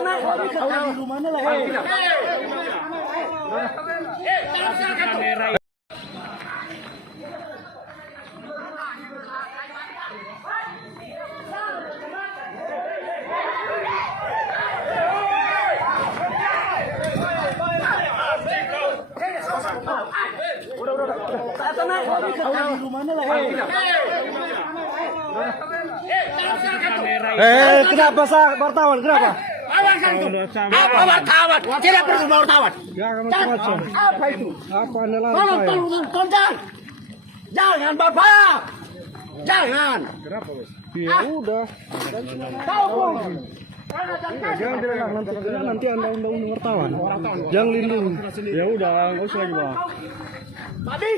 Di rumahnya lah. Di rumahnya lah. Kenapa sah wartawan? Kenapa? Apa wartawan? Tidak perlu wartawan. Apa itu? Tolong, jangan Bapak. Jangan. Ya udah. Tahu. Jangan dilarang nanti Anda undang wartawan. Jangan lindungi. Ya udah, nggak usah lagi, Bang. Tadi